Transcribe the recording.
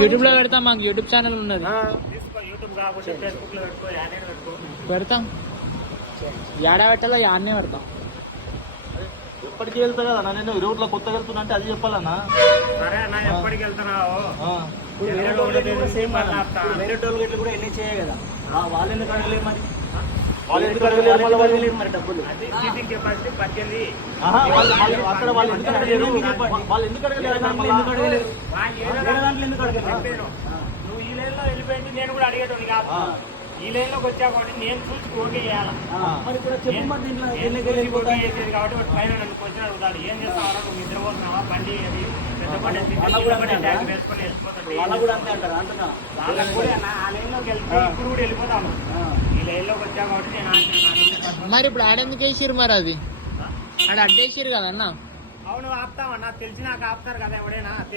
YouTube లో పెడతాం, మాకు యూట్యూబ్ ఛానల్ ఉన్నది. యూట్యూబ్ కాకపోతే ఫేస్బుక్ లో పెట్టుకో, యానే పెట్టుకో. పెడతాం, యాడ పెట్టాలో యాడనే పెడతాం. ఎప్పటికి వెళ్తా కదా నేను ఊర్లో కొత్తగా వెళ్తున్నా అంటే అది చెప్పాలన్నా. సరే అన్న, ఎప్పటికి వెళ్తున్నావు? వేరే టోల్ గేట్లు కూడా ఎన్ని చేయ కదా, వాళ్ళు ఎందుకు అడగలేదు మరి? వాళ్ళు ఎందుకు అడగలేదు మరి డబ్బులు? Seating capacity 18. అక్కడ వాళ్ళు ఎందుకు అడగలేదు? వాళ్ళు ఎందుకు అడగలేదు? నువ్వు ఈ లైన్ లో వెళ్ళిపోయింది, నేను కూడా అడిగేటోని కాదు. ఈ లైన్ లోకి వచ్చా కాబట్టి నేను చూసి ఓకే చేయాలి. చేసేది కాబట్టి పైన నన్ను క్వశ్చన్ అడుగుతాడు, ఏం చేస్తావా నువ్వు నిద్రపోతున్నావా, బండి అది పెద్ద బండి వేసుకొని వెళ్ళిపోతాడు. వాళ్ళకు కూడా ఆ లైన్ లోకి వెళ్తే ఇప్పుడు కూడా వెళ్ళిపోతాము. ఈ లైన్ లోకి వచ్చా కాబట్టి నేను మరి ఇప్పుడు ఆడెందుకు వేసిరు మరి? అది ఆడ అడ్డేసిరు కదన్నా. అవును ఆపుతామన్నా, తెలిసి నాకు ఆపుతారు కదా ఎవడైనా.